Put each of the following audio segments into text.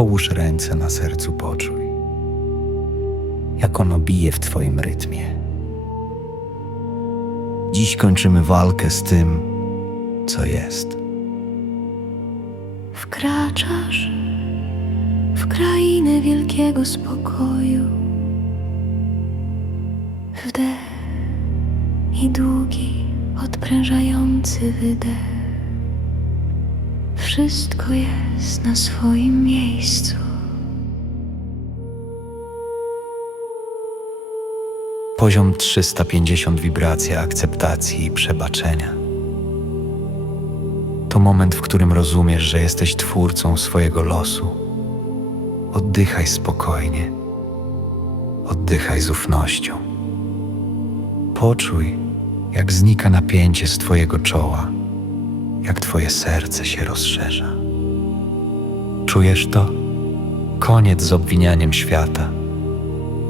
Połóż ręce na sercu, poczuj, jak ono bije w Twoim rytmie. Dziś kończymy walkę z tym, co jest. Wkraczasz w krainę wielkiego spokoju. Wdech i długi, odprężający wydech. Wszystko jest na swoim miejscu. Poziom 350 wibracja akceptacji i przebaczenia. To moment, w którym rozumiesz, że jesteś twórcą swojego losu. Oddychaj spokojnie. Oddychaj z ufnością. Poczuj, jak znika napięcie z Twojego czoła, jak Twoje serce się rozszerza. Czujesz to? Koniec z obwinianiem świata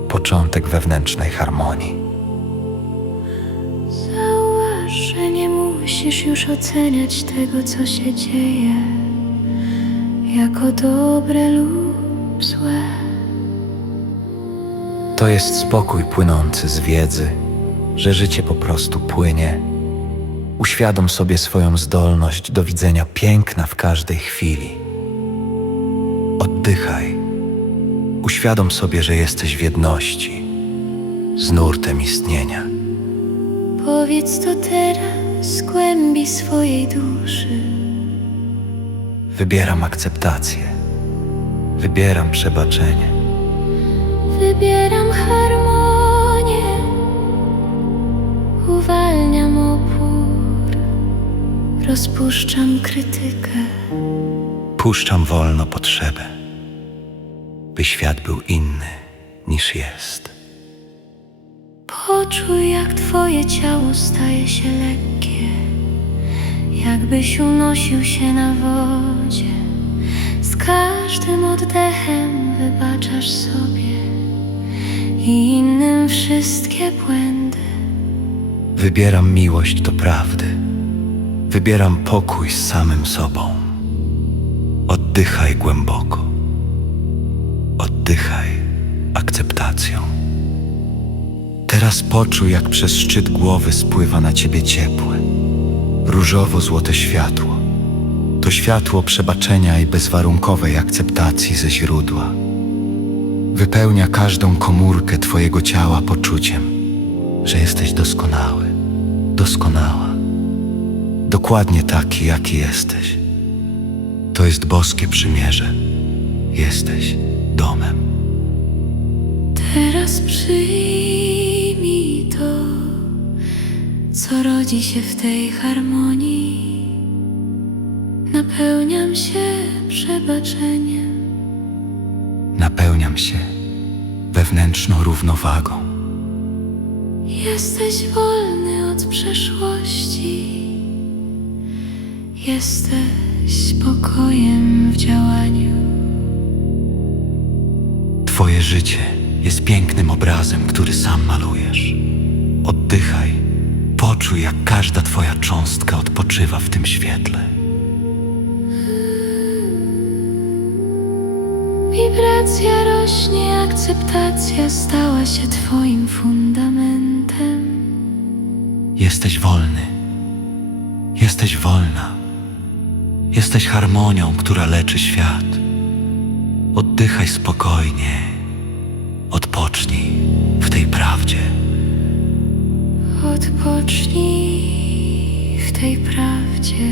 początek wewnętrznej harmonii. Zauważ, że nie musisz już oceniać tego, co się dzieje, jako dobre lub złe. To jest spokój płynący z wiedzy, że życie po prostu płynie. Uświadom sobie swoją zdolność do widzenia piękna w każdej chwili. Oddychaj. Uświadom sobie, że jesteś w jedności z nurtem istnienia. Powiedz to teraz z głębi swojej duszy. Wybieram akceptację. Wybieram przebaczenie. Wybieram rozpuszczam krytykę. Puszczam wolno potrzebę, by świat był inny niż jest. Poczuj, jak twoje ciało staje się lekkie, jakbyś unosił się na wodzie. Z każdym oddechem wybaczasz sobie i innym wszystkie błędy. Wybieram miłość do prawdy. Wybieram pokój z samym sobą. Oddychaj głęboko. Oddychaj akceptacją. Teraz poczuj, jak przez szczyt głowy spływa na ciebie ciepłe, różowo-złote światło. To światło przebaczenia i bezwarunkowej akceptacji ze źródła. Wypełnia każdą komórkę Twojego ciała poczuciem, że jesteś doskonały, doskonała, dokładnie taki, jaki jesteś. To jest boskie przymierze. Jesteś domem. Teraz przyjmij to, co rodzi się w tej harmonii. Napełniam się przebaczeniem. Napełniam się wewnętrzną równowagą. Jesteś wolny od przeszłości. Jesteś spokojem w działaniu. Twoje życie jest pięknym obrazem, który sam malujesz. Oddychaj, poczuj, jak każda Twoja cząstka odpoczywa w tym świetle. Wibracja rośnie, akceptacja stała się Twoim fundamentem. Jesteś wolny. Jesteś wolna. Jesteś harmonią, która leczy świat. Oddychaj spokojnie. Odpocznij w tej prawdzie. Odpocznij w tej prawdzie.